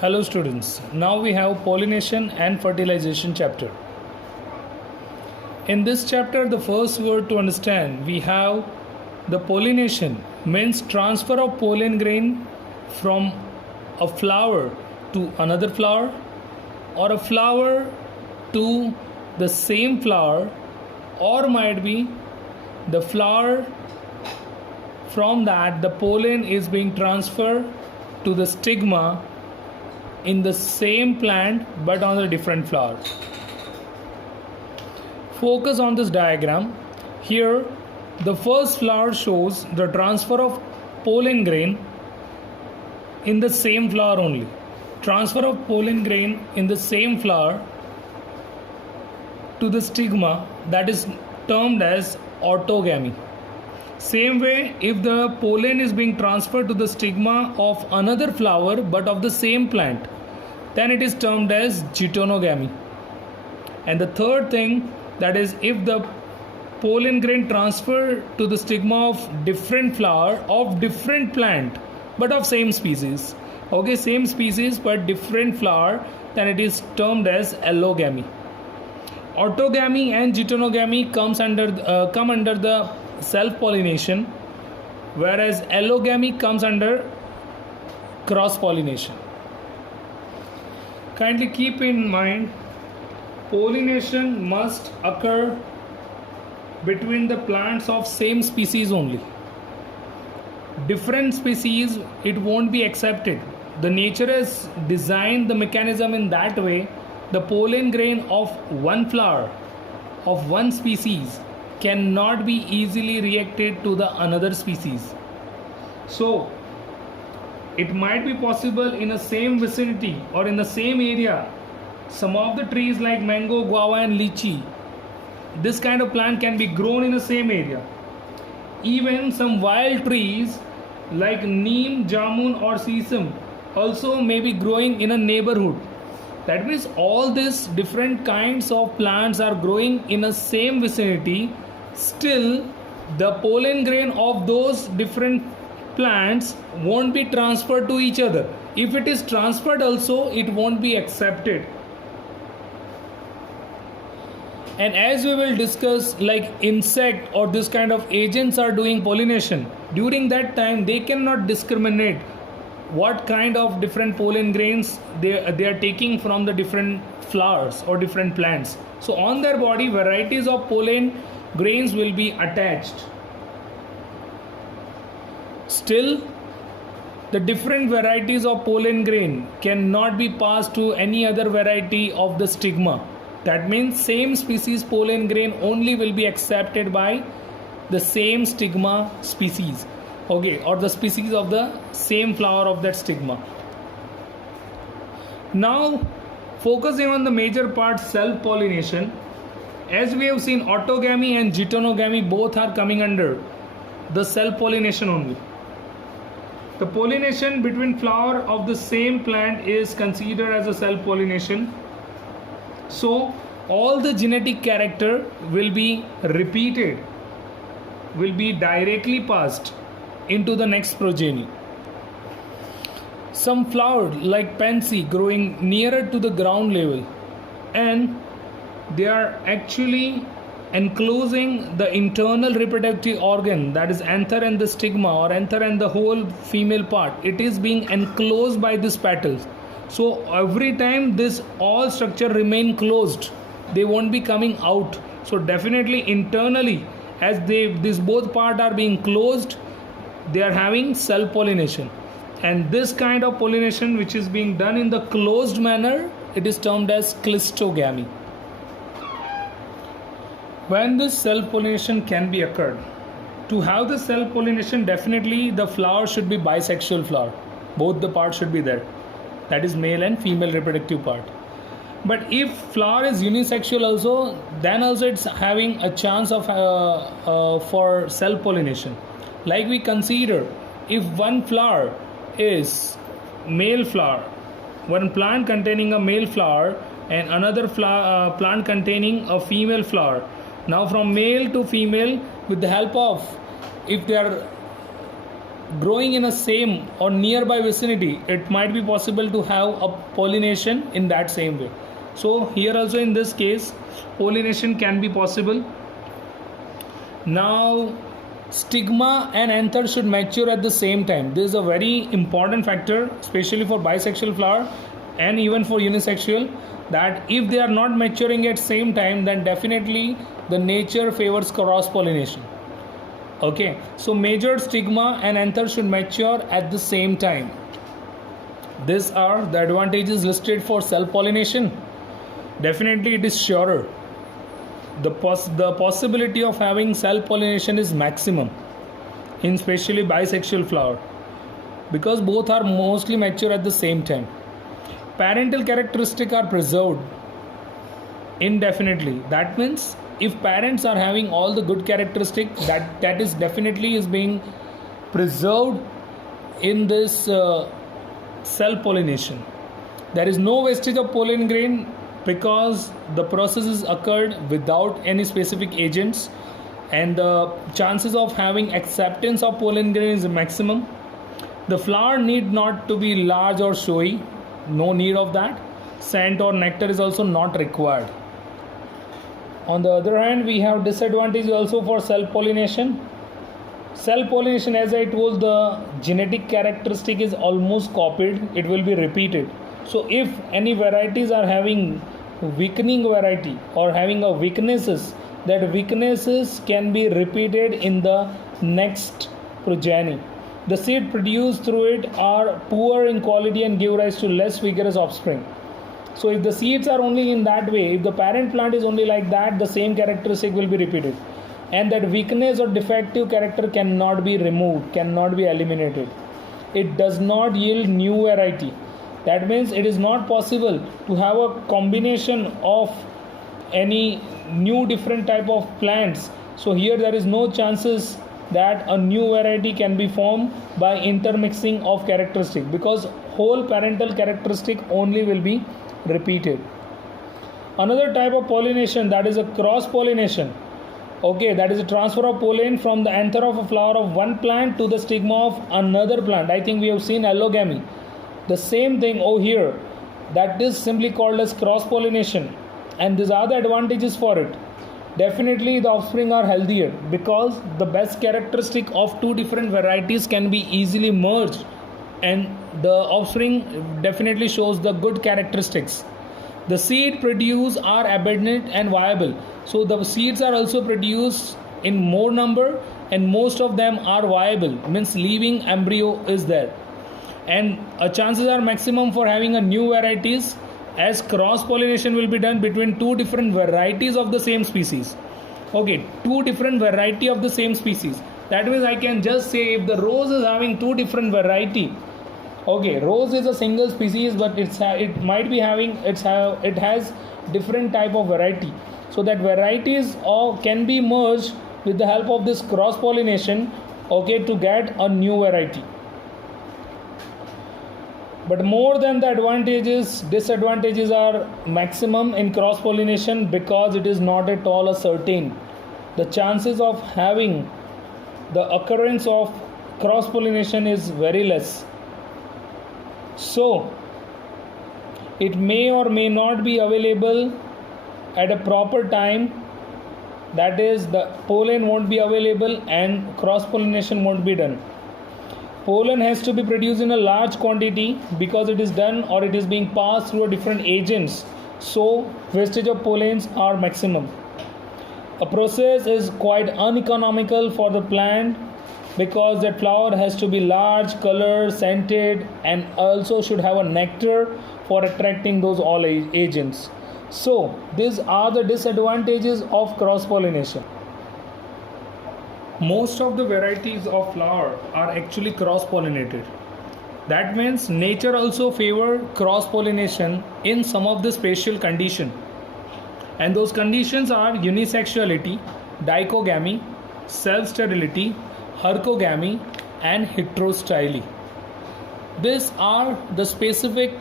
Hello students, now we have pollination and fertilization chapter. In this chapter, the first word to understand, we have the pollination means transfer of pollen grain from a flower to another flower or a flower to the same flower, or might be the flower from that the pollen is being transferred to the stigma in the same plant but on a different flower. Focus on this diagram. Here the first flower shows the transfer of pollen grain in the same flower only. Transfer of pollen grain in the same flower to the stigma, that is termed as autogamy. Same way, if the pollen is being transferred to the stigma of another flower but of the same plant, then it is termed as geitonogamy. And the third thing, that is if the pollen grain transferred to the stigma of different flower of different plant but of same species. Okay, same species but different flower, then it is termed as allogamy. Autogamy and geitonogamy come under the self-pollination, whereas allogamy comes under cross-pollination. Kindly keep in mind, pollination must occur between the plants of same species only. Different species, it won't be accepted. The nature has designed the mechanism in that way. The pollen grain of one flower of one species cannot be easily reacted to the another species. So it might be possible in a same vicinity or in the same area, some of the trees like mango, guava and lychee, this kind of plant can be grown in the same area. Even some wild trees like neem, jamun or sesame also may be growing in a neighborhood. That means all these different kinds of plants are growing in a same vicinity. Still, the pollen grain of those different plants won't be transferred to each other. If it is transferred also, it won't be accepted. And as we will discuss, like insect or this kind of agents are doing pollination, during that time they cannot discriminate what kind of different pollen grains they are taking from the different flowers or different plants. So on their body, varieties of pollen grains will be attached. Still, the different varieties of pollen grain cannot be passed to any other variety of the stigma. That means same species pollen grain only will be accepted by the same stigma species. Okay, or the species of the same flower of that stigma. Now, focusing on the major part, self-pollination. As we have seen, autogamy and geitonogamy both are coming under the self-pollination only. The pollination between flower of the same plant is considered as a self-pollination. So, all the genetic character will be repeated, will be directly passed into the next progeny. Some flower like pansy growing nearer to the ground level, and they are actually enclosing the internal reproductive organ, that is anther and the stigma or anther and the whole female part. It is being enclosed by these petals. So every time this all structure remain closed, they won't be coming out. So definitely internally, as these both part are being closed, they are having self-pollination. And this kind of pollination which is being done in the closed manner, it is termed as cleistogamy. When this self-pollination can be occurred, to have the self-pollination, definitely the flower should be bisexual flower. Both the parts should be there. That is male and female reproductive part. But if flower is unisexual also, then also it's having a chance of for self-pollination. Like we consider, if one flower is male flower, one plant containing a male flower and another plant containing a female flower. Now from male to female, with the help of, if they are growing in a same or nearby vicinity, it might be possible to have a pollination in that same way. So here also in this case, pollination can be possible. Now, stigma and anther should mature at the same time. This is a very important factor, especially for bisexual flower and even for unisexual, that if they are not maturing at same time, then definitely the nature favors cross pollination. Okay, so major stigma and anther should mature at the same time. These are the advantages listed for self pollination. Definitely it is surer. The possibility of having self pollination is maximum in especially bisexual flower, because both are mostly mature at the same time. Parental characteristics are preserved indefinitely. That means if parents are having all the good characteristics, that is definitely is being preserved in this self pollination. There is no wastage of pollen grain because the process is occurred without any specific agents, and the chances of having acceptance of pollen grain is maximum. The flower need not to be large or showy, no need of that. Scent or nectar is also not required. On the other hand, we have disadvantage also for self pollination. Self pollination, as I told, the genetic characteristic is almost copied, it will be repeated. So if any varieties are having weakening variety or having a weaknesses, that weaknesses can be repeated in the next progeny. The seed produced through it are poor in quality and give rise to less vigorous offspring. So if the seeds are only in that way, if the parent plant is only like that, the same characteristic will be repeated, and that weakness or defective character cannot be removed, cannot be eliminated. It does not yield new variety. That means it is not possible to have a combination of any new different type of plants. So here there is no chances that a new variety can be formed by intermixing of characteristic, because whole parental characteristic only will be repeated. Another type of pollination, that is a cross pollination. Okay, that is a transfer of pollen from the anther of a flower of one plant to the stigma of another plant. I think we have seen allogamy. The same thing over here, that is simply called as cross pollination, and these are the advantages for it. Definitely the offspring are healthier because the best characteristic of two different varieties can be easily merged, and the offspring definitely shows the good characteristics. The seed produced are abundant and viable, so the seeds are also produced in more number and most of them are viable, means living embryo is there, and chances are maximum for having a new varieties, as cross pollination will be done between two different varieties of the same species. Okay, two different variety of the same species. That means I can just say if the rose is having two different variety. Okay, rose is a single species, but it might be having it has different type of variety. So that varieties can be merged with the help of this cross pollination. Okay, to get a new variety. But more than the advantages, disadvantages are maximum in cross pollination because it is not at all a certain. The chances of having the occurrence of cross pollination is very less. So it may or may not be available at a proper time, that is the pollen won't be available and cross pollination won't be done. Pollen has to be produced in a large quantity because it is done or it is being passed through different agents, so wastage of pollens are maximum. A process is quite uneconomical for the plant because that flower has to be large, color, scented, and also should have a nectar for attracting those all agents. So these are the disadvantages of cross pollination. Most of the varieties of flower are actually cross pollinated. That means nature also favor cross pollination in some of the spatial conditions, and those conditions are unisexuality, dichogamy, self-sterility, hercogamy, and heterostyly. These are the specific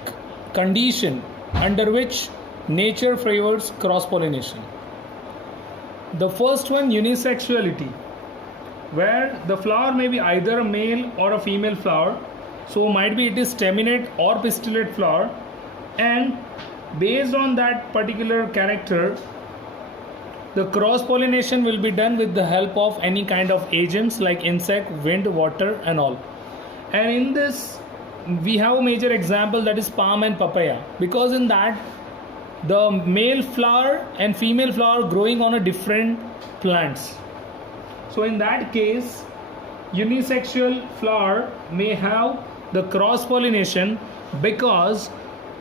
condition under which nature favors cross pollination. The first one, unisexuality. where the flower may be either a male or a female flower. So might be it is staminate or pistillate flower, and based on that particular character, the cross pollination will be done with the help of any kind of agents like insect, wind, water and all. And in this we have a major example, that is palm and papaya, because in that the male flower and female flower growing on a different plants. So in that case, unisexual flower may have the cross pollination, because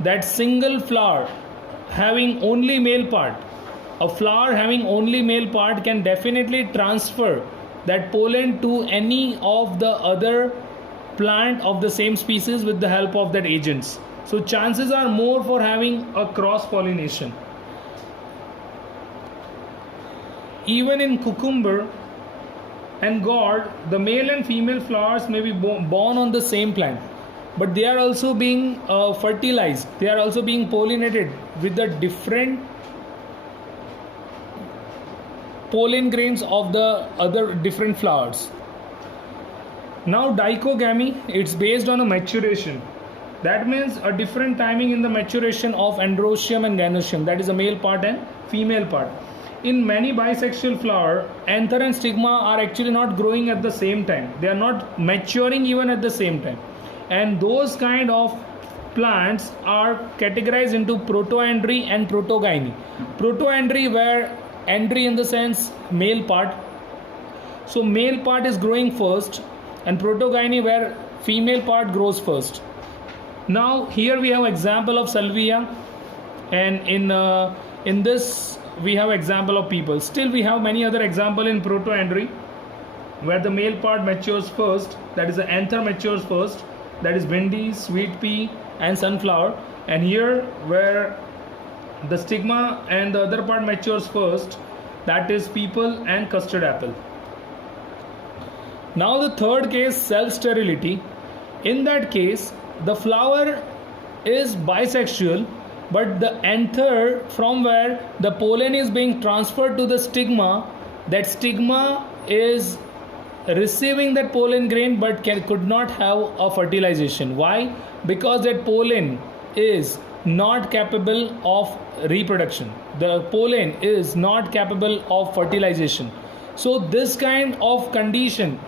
that single flower having only male part, a flower having only male part can definitely transfer that pollen to any of the other plant of the same species with the help of that agents. So chances are more for having a cross pollination. Even in cucumber and gourd, the male and female flowers may be born on the same plant, but they are also being fertilized, they are also being pollinated with the different pollen grains of the other different flowers. Now dichogamy, it's based on a maturation. That means a different timing in the maturation of androecium and gynoecium, that is a male part and female part. In many bisexual flower, anther and stigma are actually not growing at the same time. They are not maturing even at the same time. And those kind of plants are categorized into protoandry and protogyny. Protoandry, where andry in the sense male part, so male part is growing first, and protogyny where female part grows first. Now here we have example of salvia, and in this we have example of people. Still we have many other example in protoandry, where the male part matures first, that is the anther matures first, that is bhindi, sweet pea and sunflower. And here where the stigma and the other part matures first, that is people and custard apple. Now the third case, self-sterility. In that case, the flower is bisexual, but the anther from where the pollen is being transferred to the stigma, that stigma is receiving that pollen grain but could not have a fertilization. Why? Because that pollen is not capable of reproduction. The pollen is not capable of fertilization. So this kind of condition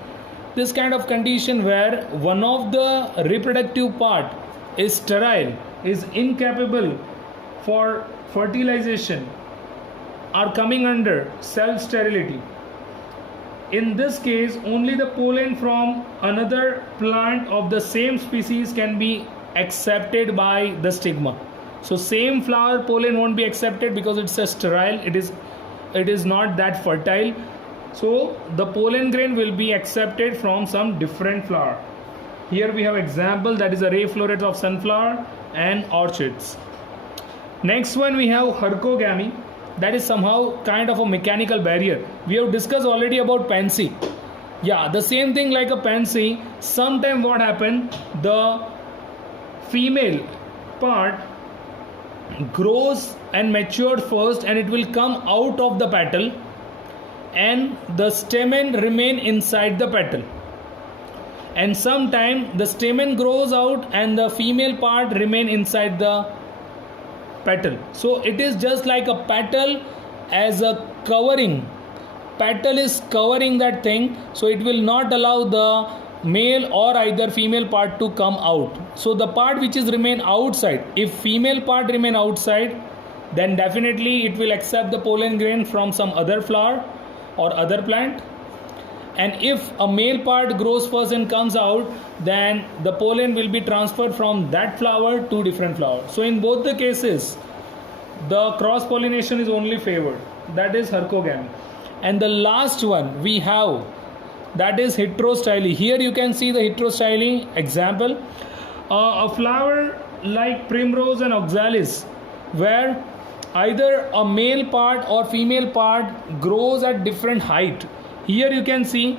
where one of the reproductive part is sterile, is incapable for fertilization, are coming under self-sterility. In this case, only the pollen from another plant of the same species can be accepted by the stigma. So same flower pollen won't be accepted because it's a sterile, it is not that fertile. So the pollen grain will be accepted from some different flower. Here we have example, that is a ray florets of sunflower and orchids. Next one we have hercogamy, that is somehow kind of a mechanical barrier. We have discussed already about pansy. Yeah, the same thing like a pansy. Sometime what happened, the female part grows and matured first, and it will come out of the petal, and the stamen remain inside the petal. And sometime the stamen grows out and the female part remain inside the petal. So it is just like a petal as a covering. Petal is covering that thing, so it will not allow the male or either female part to come out. So the part which is remain outside, if female part remain outside, then definitely it will accept the pollen grain from some other flower or other plant. And if a male part grows first and comes out, then the pollen will be transferred from that flower to different flower. So in both the cases, the cross pollination is only favored. That is hercogamy. And the last one we have, that is heterostyle. Here you can see the heterostyle example. A flower like primrose and oxalis, where either a male part or female part grows at different height. Here you can see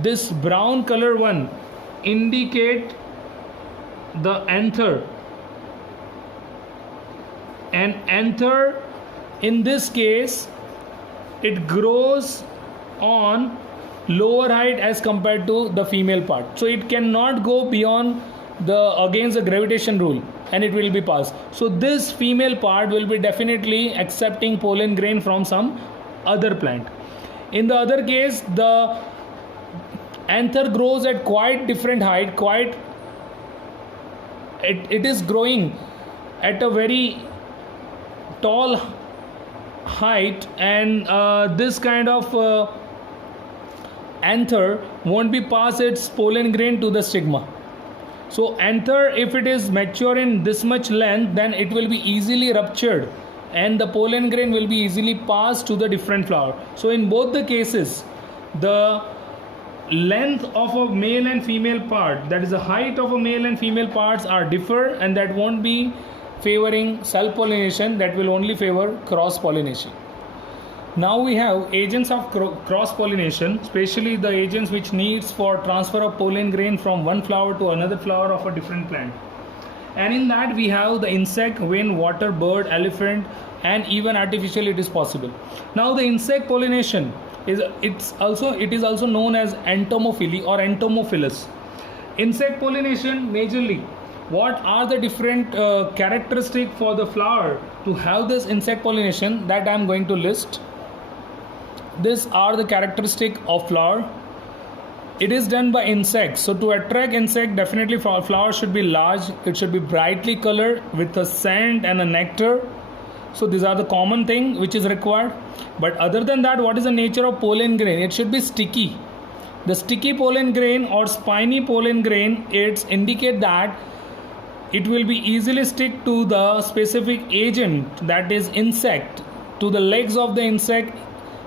this brown color one indicate the anther, and anther in this case it grows on lower height as compared to the female part. So it cannot go beyond the against the gravitation rule, and it will be passed. So this female part will be definitely accepting pollen grain from some other plant. In the other case, the anther grows at quite different height, it is growing at a very tall height, and this kind of anther won't be pass its pollen grain to the stigma. So anther, if it is mature in this much length, then it will be easily ruptured and the pollen grain will be easily passed to the different flower. So in both the cases, the length of a male and female part, that is the height of a male and female parts, are differ, and that won't be favoring self pollination, that will only favor cross pollination. Now we have agents of cross pollination, especially the agents which needs for transfer of pollen grain from one flower to another flower of a different plant. And in that we have the insect, wind, water, bird, elephant, and even artificial it is possible. Now the insect pollination is also known as entomophily or entomophilous. Insect pollination, majorly what are the different characteristics for the flower to have this insect pollination, that I am going to list. These are the characteristics of flower. It is done by insects. So to attract insect, definitely flower should be large, it should be brightly colored with a scent and a nectar. So these are the common thing which is required. But other than that, what is the nature of pollen grain? It should be sticky. The sticky pollen grain or spiny pollen grain, it's indicate that it will be easily stick to the specific agent, that is insect, to the legs of the insect,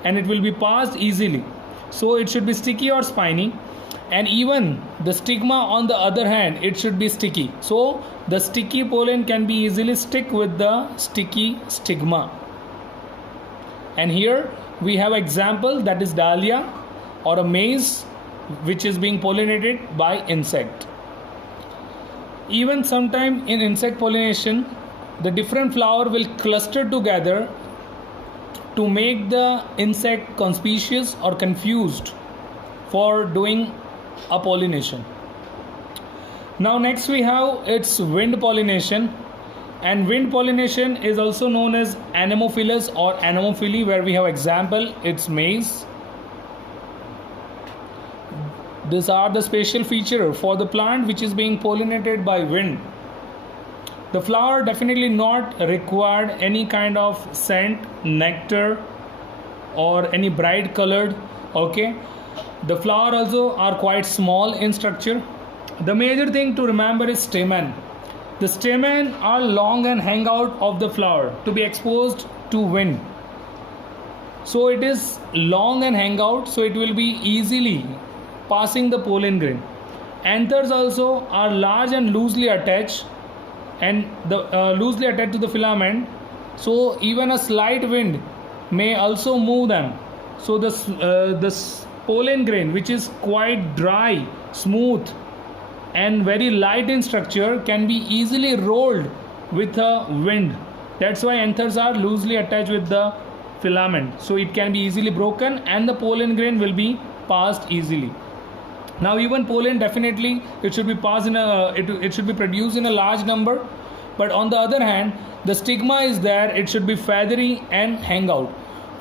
and it will be passed easily. So it should be sticky or spiny. And even the stigma, on the other hand, it should be sticky. So the sticky pollen can be easily stick with the sticky stigma. And here we have example, that is dahlia or a maize which is being pollinated by insect. Even sometime in insect pollination, the different flower will cluster together to make the insect conspicuous or confused for doing a pollination. Now next we have its wind pollination, and wind pollination is also known as anemophilous or anemophily, where we have example, it's maize. These are the special feature for the plant which is being pollinated by wind. The flower definitely not required any kind of scent, nectar, or any bright colored. Okay, the flower also are quite small in structure. The major thing to remember is stamen. The stamen are long and hang out of the flower to be exposed to wind. So it is long and hang out, so it will be easily passing the pollen grain. Anthers also are large and loosely attached, and loosely attached to the filament, so even a slight wind may also move them. So this pollen grain, which is quite dry, smooth, and very light in structure, can be easily rolled with a wind. That's why anthers are loosely attached with the filament, so it can be easily broken and the pollen grain will be passed easily. Now even pollen, definitely it should be passed in a it should be produced in a large number, but on the other hand, the stigma is there, it should be feathery and hang out.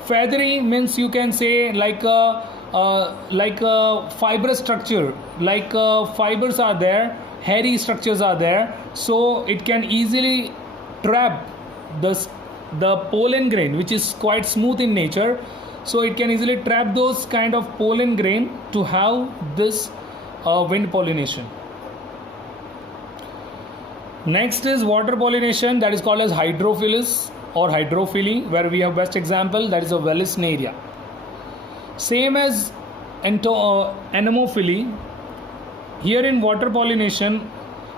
Feathery means you can say like a fibrous structure, like fibers are there, hairy structures are there, so it can easily trap the pollen grain, which is quite smooth in nature. So it can easily trap those kind of pollen grain to have this wind pollination. Next is water pollination, that is called as hydrophilus or hydrophily, where we have best example, that is a Vallisneria. Same as anemophily, here in water pollination,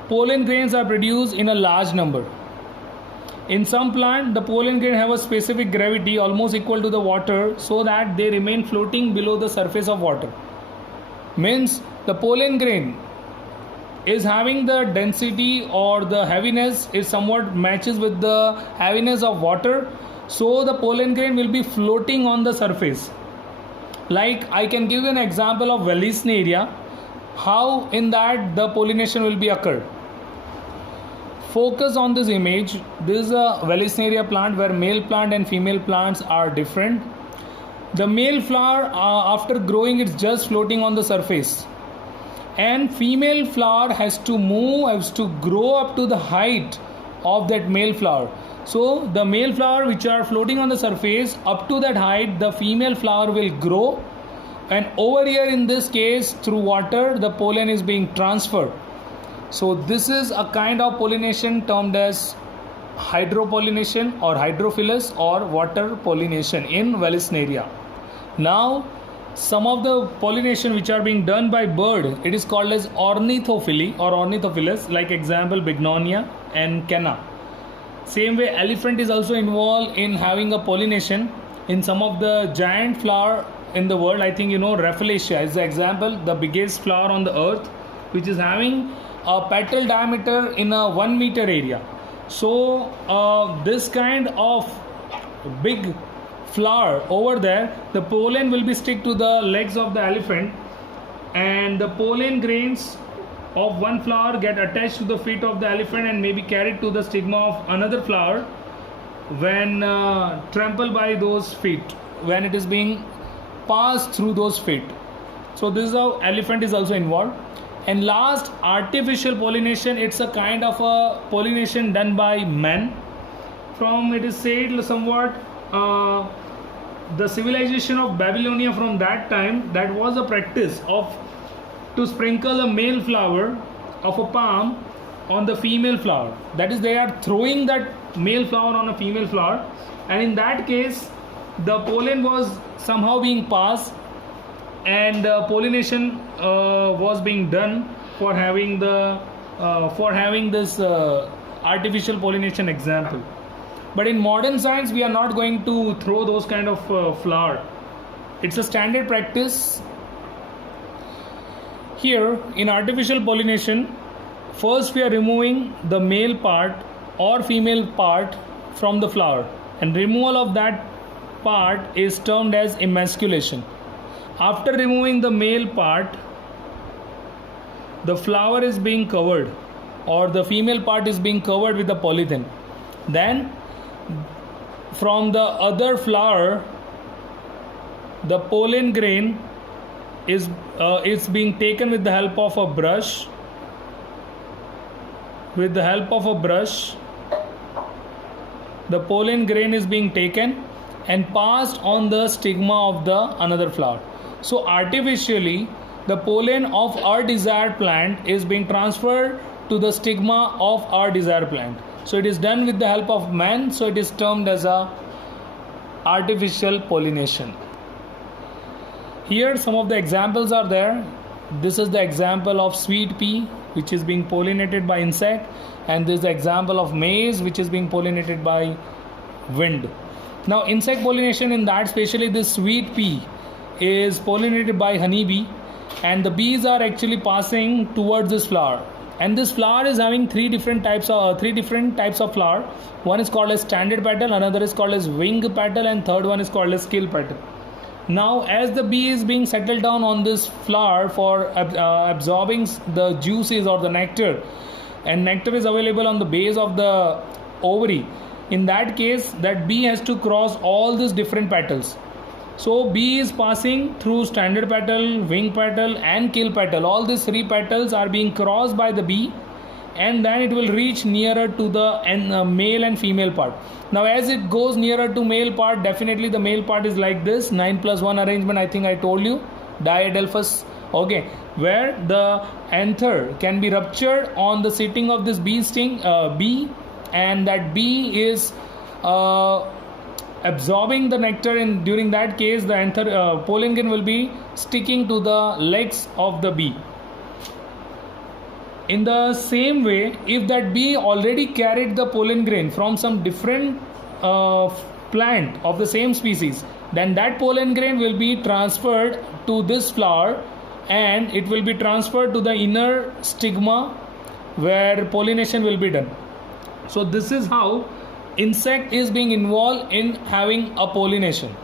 pollen grains are produced in a large number. In some plant, the pollen grain have a specific gravity almost equal to the water, so that they remain floating below the surface of water. Means the pollen grain is having the density or the heaviness is somewhat matches with the heaviness of water, so the pollen grain will be floating on the surface. Like I can give you an example of Vallisneria, how in that the pollination will be occurred. Focus on this image. This is a Vallisneria plant where male plant and female plants are different. The male flower after growing it's just floating on the surface, and female flower has to move, has to grow up to the height of that male flower. So the male flower which are floating on the surface, up to that height the female flower will grow, and over here in this case through water the pollen is being transferred. So this is a kind of pollination termed as hydropollination or hydrophilus or water pollination in Vallisneria. Now some of the pollination which are being done by bird, it is called as ornithophily or ornithophilus, like example Bignonia and Canna. Same way elephant is also involved in having a pollination in some of the giant flower in the world. I think you know Rafflesia is the example, the biggest flower on the earth, which is having a petal diameter in a 1 meter area. So this kind of big flower over there, the pollen will be stick to the legs of the elephant, and the pollen grains of one flower get attached to the feet of the elephant and may be carried to the stigma of another flower when trampled by those feet, when it is being passed through those feet. So this is how elephant is also involved. And last, artificial pollination. It's a kind of a pollination done by men. From it is said somewhat the civilization of Babylonia, from that time, that was a practice of to sprinkle a male flower of a palm on the female flower. That is, they are throwing that male flower on a female flower, and in that case the pollen was somehow being passed, and pollination was being done for having the this artificial pollination example. But in modern science we are not going to throw those kind of flower. It's a standard practice. Here in artificial pollination, first we are removing the male part or female part from the flower, and removal of that part is termed as emasculation. After removing the male part, the flower is being covered, or the female part is being covered with the polythene. Then from the other flower, the pollen grain is being taken with the help of a brush. With the help of a brush, the pollen grain is being taken and passed on the stigma of the another flower. So artificially the pollen of our desired plant is being transferred to the stigma of our desired plant. So it is done with the help of man, so it is termed as a artificial pollination. Here some of the examples are there. This is the example of sweet pea which is being pollinated by insect, and this is the example of maize which is being pollinated by wind. Now insect pollination, in that especially this sweet pea is pollinated by honeybee, and the bees are actually passing towards this flower, and this flower is having three different types of flower. One is called as standard petal, another is called as wing petal, and third one is called as skill petal. Now as the bee is being settled down on this flower for absorbing the juices or the nectar, and nectar is available on the base of the ovary, in that case that bee has to cross all these different petals. So bee is passing through standard petal, wing petal and kill petal. All these three petals are being crossed by the bee, and then it will reach nearer to the male and female part. Now as it goes nearer to male part, definitely the male part is like this 9+1 arrangement. I think I told you, diadelphous, okay, where the anther can be ruptured on the sitting of this bee, and that bee is absorbing the nectar, and during that case the anther pollen grain will be sticking to the legs of the bee. In the same way, if that bee already carried the pollen grain from some different plant of the same species, then that pollen grain will be transferred to this flower, and it will be transferred to the inner stigma where pollination will be done. So this is how insect is being involved in having a pollination.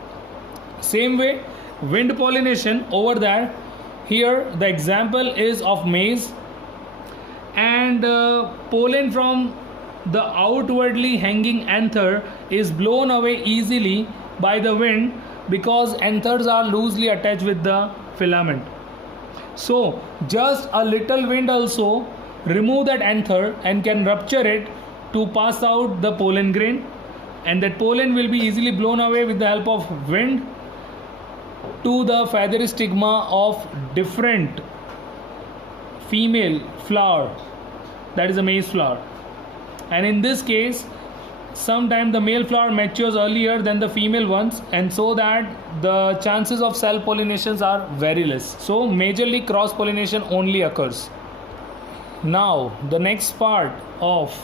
Same way, wind pollination over there. Here the example is of maize, and pollen from the outwardly hanging anther is blown away easily by the wind because anthers are loosely attached with the filament. So just a little wind also remove that anther and can rupture it to pass out the pollen grain, and that pollen will be easily blown away with the help of wind to the feathery stigma of different female flower, that is a maize flower. And in this case, sometimes the male flower matures earlier than the female ones, and so that the chances of self pollinations are very less. So majorly cross pollination only occurs. Now the next part of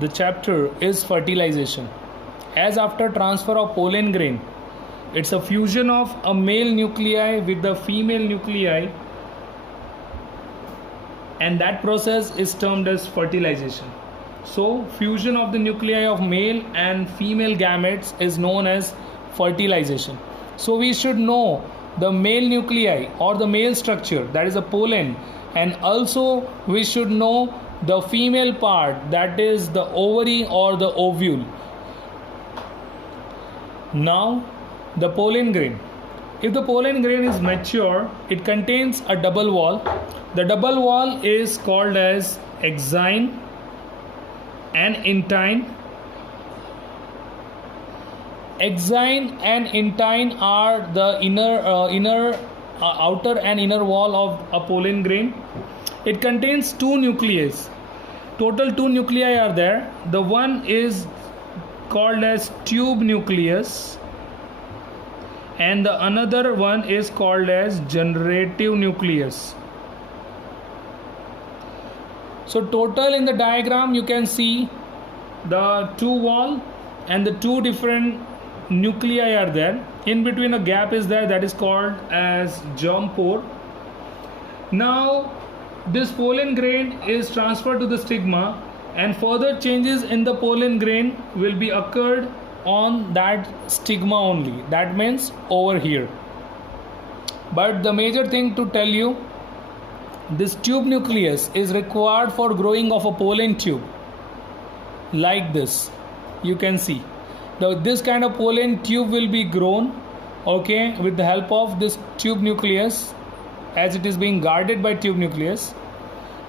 the chapter is fertilization. As after transfer of pollen grain, it's a fusion of a male nuclei with the female nuclei, and that process is termed as fertilization. So fusion of the nuclei of male and female gametes is known as fertilization. So we should know the male nuclei or the male structure, that is a pollen, and also we should know the female part, that is the ovary or the ovule. Now the pollen grain. If the pollen grain is mature, it contains a double wall. The double wall is called as exine and intine. Exine and intine are the outer and inner wall of a pollen grain. It contains two nuclei. Total two nuclei are there. The one is called as tube nucleus, and the another one is called as generative nucleus. So total in the diagram you can see the two wall and the two different nuclei are there. In between a gap is there, that is called as germ pore. Now this pollen grain is transferred to the stigma, and further changes in the pollen grain will be occurred on that stigma only, that means over here. But the major thing to tell you, this tube nucleus is required for growing of a pollen tube, like this. You can see this kind of pollen tube will be grown, okay, with the help of this tube nucleus, as it is being guarded by tube nucleus.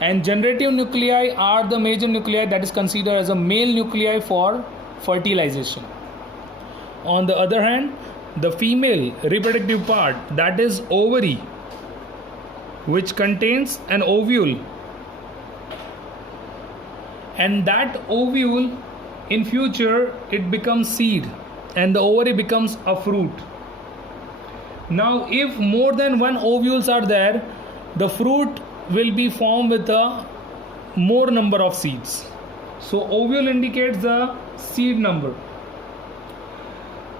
And generative nuclei are the major nuclei that is considered as a male nuclei for fertilization. On the other hand, the female reproductive part, that is ovary, which contains an ovule, and that ovule in future it becomes seed and the ovary becomes a fruit. Now if more than one ovules are there, the fruit will be formed with a more number of seeds. So ovule indicates the seed number.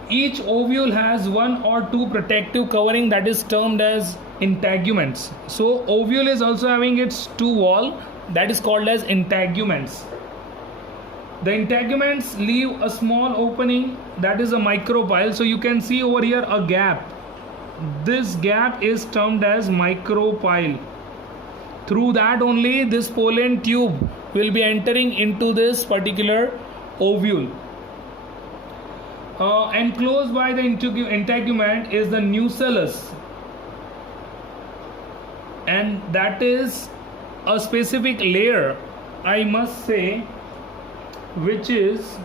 Each ovule has one or two protective covering, that is termed as integuments. So ovule is also having its two wall, that is called as integuments. The integuments leave a small opening, that is a micropyle. So you can see over here a gap. This gap is termed as micropyle. Through that only this pollen tube will be entering into this particular ovule. Enclosed by the integument is the nucellus, and that is a specific layer, I must say, which is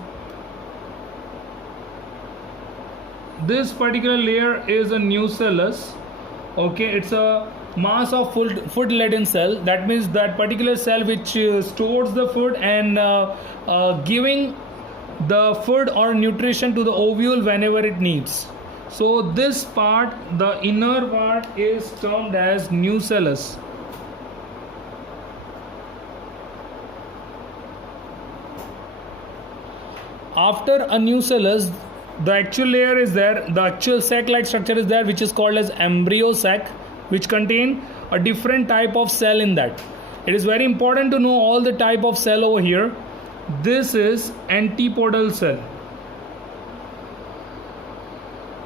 this particular layer is a nucellus. Okay, it's a mass of food laden cell, that means that particular cell which stores the food and giving the food or nutrition to the ovule whenever it needs. So this part, the inner part, is termed as nucellus. After a nucellus, the actual layer is there, the actual sac like structure is there, which is called as embryo sac, which contain a different type of cell in that. It is very important to know all the type of cell over here. This is antipodal cell,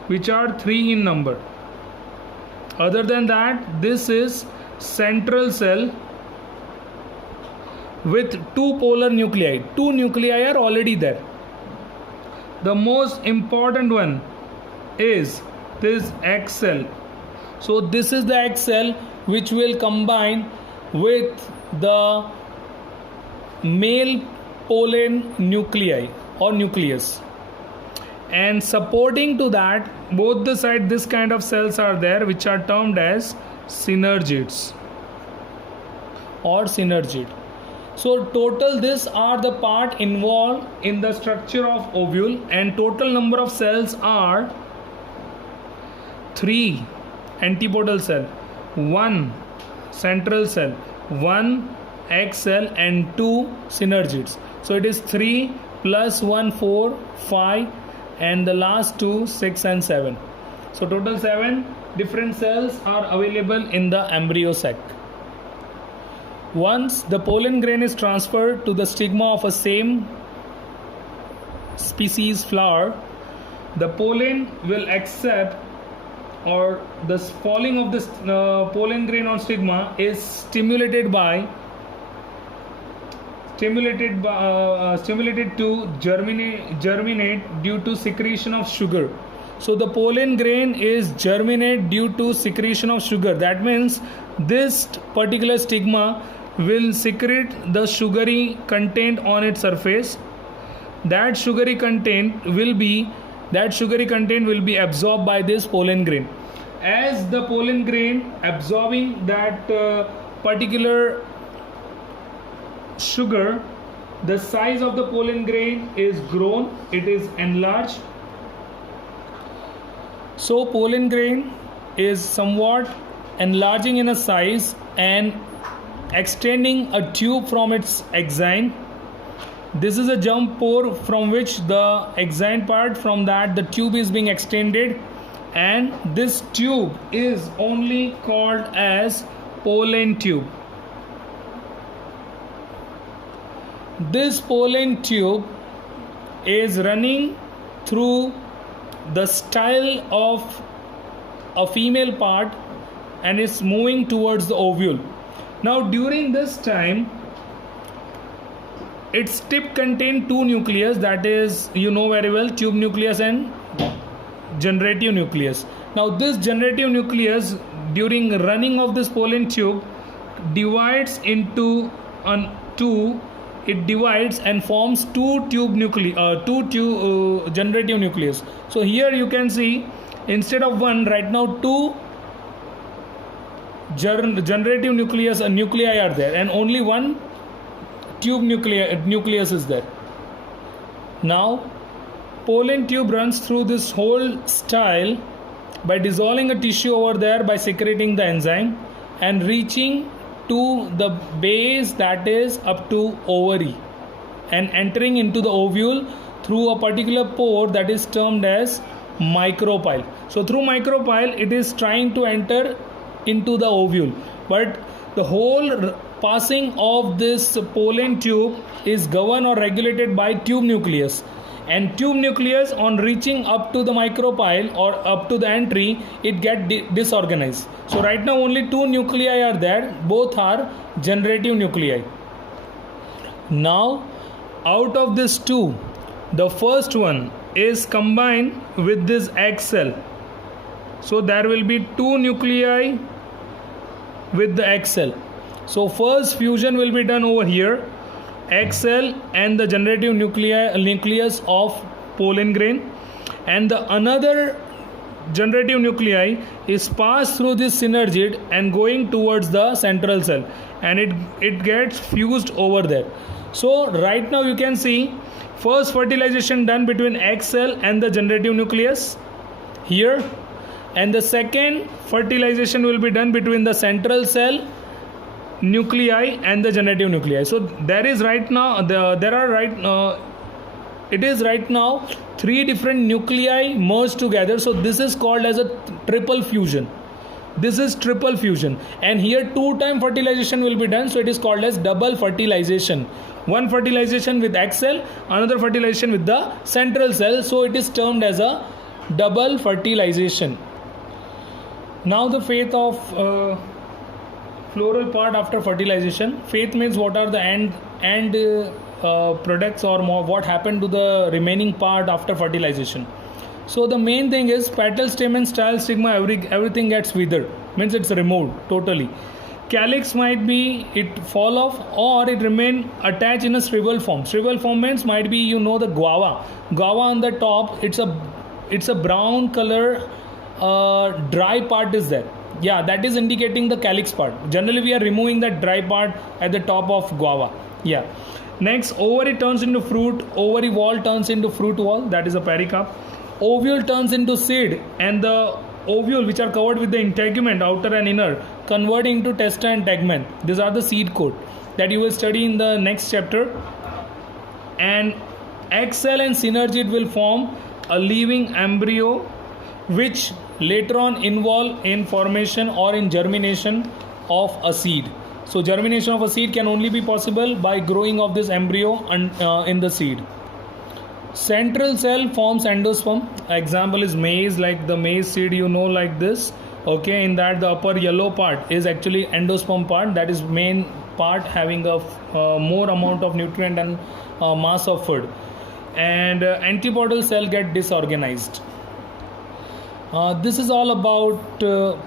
which are 3 in number. Other than that, this is central cell with two polar nuclei. Two nuclei are already there. The most important one is this egg cell. So this is the egg cell which will combine with the male pollen nuclei or nucleus, and supporting to that both the side this kind of cells are there which are termed as synergids or synergid. So total this are the part involved in the structure of ovule, and total number of cells are 3 antipodal cell, 1 central cell, 1 egg cell and 2 synergids. So it is 3 plus 1 4 5 and the last 2 6 and 7. So total 7 different cells are available in the embryo sac. Once the pollen grain is transferred to the stigma of a same species flower, the pollen will accept, or the falling of this pollen grain on stigma is stimulated to germinate due to secretion of sugar. So the pollen grain is germinate due to secretion of sugar. That means this particular stigma will secrete the sugary content on its surface. That sugary content will be absorbed by this pollen grain. As the pollen grain absorbing that particular sugar, the size of the pollen grain is grown, it is enlarged. So pollen grain is somewhat enlarging in a size and extending a tube from its exine. This is a jump pore from which the exine part, from that the tube is being extended, and this tube is only called as pollen tube. This pollen tube is running through the style of a female part and is moving towards the ovule. Now during this time, its tip contains 2 nucleus, that is, you know very well, tube nucleus and generative nucleus. Now this generative nucleus during running of this pollen tube divides into it divides and forms 2 generative nucleus. So here you can see, instead of 1, right now 2 generative nuclei are there, and only 1 tube nucleus is there. Now pollen tube runs through this whole style by dissolving a tissue over there by secreting the enzyme and reaching to the base, that is up to ovary, and entering into the ovule through a particular pore that is termed as micropyle. So through micropyle it is trying to enter into the ovule, but the whole passing of this pollen tube is governed or regulated by tube nucleus, and tube nucleus on reaching up to the micropyle or up to the entry, it get disorganized. So right now only 2 nuclei are there, both are generative nuclei. Now out of this 2, the first one is combined with this egg cell. So there will be 2 nuclei with the egg cell. So first fusion will be done over here, egg cell and the generative nucleus of pollen grain, and the another generative nuclei is passed through this synergid and going towards the central cell, and it gets fused over there. So right now you can see first fertilization done between egg cell and the generative nucleus here, and the second fertilization will be done between the central cell nuclei and the generative nuclei. So there is right now it is right now 3 different nuclei merged together. So this is called as a triple fusion. This is triple fusion, and here 2 time fertilization will be done, so it is called as double fertilization. One fertilization with egg cell, another fertilization with the central cell, so it is termed as a double fertilization. Now the fate of floral part after fertilization. Fate means what are the end products or more, what happened to the remaining part after fertilization. So the main thing is petal, stamen, style, stigma, everything gets withered. Means it's removed totally. Calyx might be it fall off or it remain attached in a shrivel form. Shrivel form means might be the guava. Guava on the top, it's a brown color dry part is there. Yeah, that is indicating the calyx part. Generally we are removing that dry part at the top of guava. Yeah. Next, ovary turns into fruit, ovary wall turns into fruit wall, that is a pericarp. Ovule turns into seed, and the ovule, which are covered with the integument, outer and inner, converting into testa and tegmen. These are the seed coat that you will study in the next chapter. And egg cell and synergid will form a living embryo, which later on involve in formation or in germination of a seed. So germination of a seed can only be possible by growing of this embryo in the seed. Central cell forms endosperm. Example is maize, like the maize seed, like this. Okay, in that the upper yellow part is actually endosperm part, that is main part having a more amount of nutrient and mass of food. And antipodal cell get disorganized. This is all about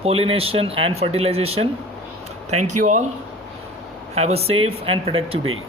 pollination and fertilization. Thank you all. Have a safe and productive day.